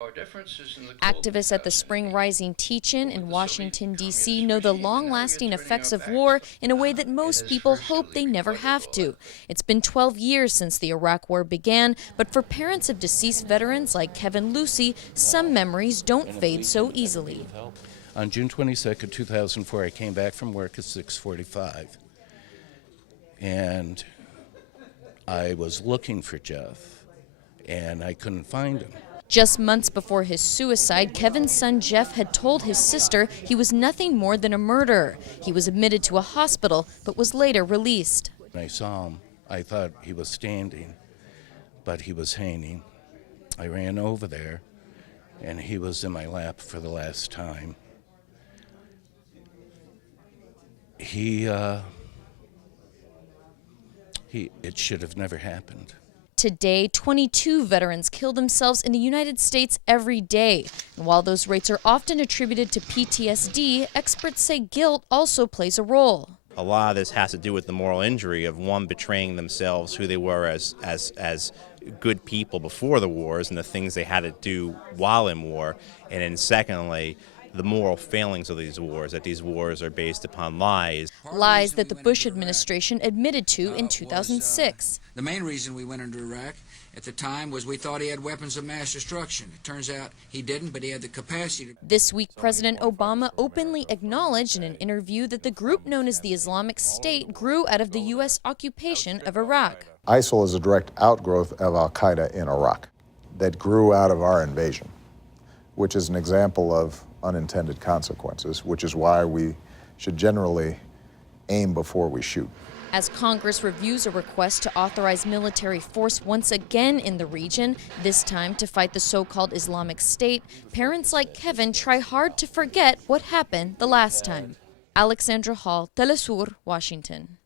Activists at the Spring Rising Teach-In in Washington, D.C. know the long-lasting effects of war in a way that most people hope they never have to. It's been 12 years since the Iraq War began, but for parents of deceased veterans like Kevin Lucy, some memories don't fade so easily. On June 22nd, 2004, I came back from work at 6:45, and I was looking for Jeff, and I couldn't find him. Just months before his suicide, Kevin's son Jeff had told his sister he was nothing more than a murderer. He was admitted to a hospital, but was later released. When I saw him, I thought he was standing, but he was hanging. I ran over there, and he was in my lap for the last time. It should have never happened. Today, 22 veterans kill themselves in the United States every day. And while those rates are often attributed to PTSD, experts say guilt also plays a role. A lot of this has to do with the moral injury of one betraying themselves, who they were as good people before the wars and the things they had to do while in war. And then secondly, the moral failings of these wars, that these wars are based upon lies. Lies that the Bush administration admitted to in 2006. The main reason we went into Iraq at the time was we thought he had weapons of mass destruction. It turns out he didn't, but he had the capacity. This week, President Obama openly acknowledged in an interview that the group known as the Islamic State grew out of the U.S. occupation of Iraq. ISIL is a direct outgrowth of al-Qaeda in Iraq that grew out of our invasion, which is an example of unintended consequences, which is why we should generally aim before we shoot. As Congress reviews a request to authorize military force once again in the region, this time to fight the so-called Islamic State, parents like Kevin try hard to forget what happened the last time. Alexandra Hall, Telesur, Washington.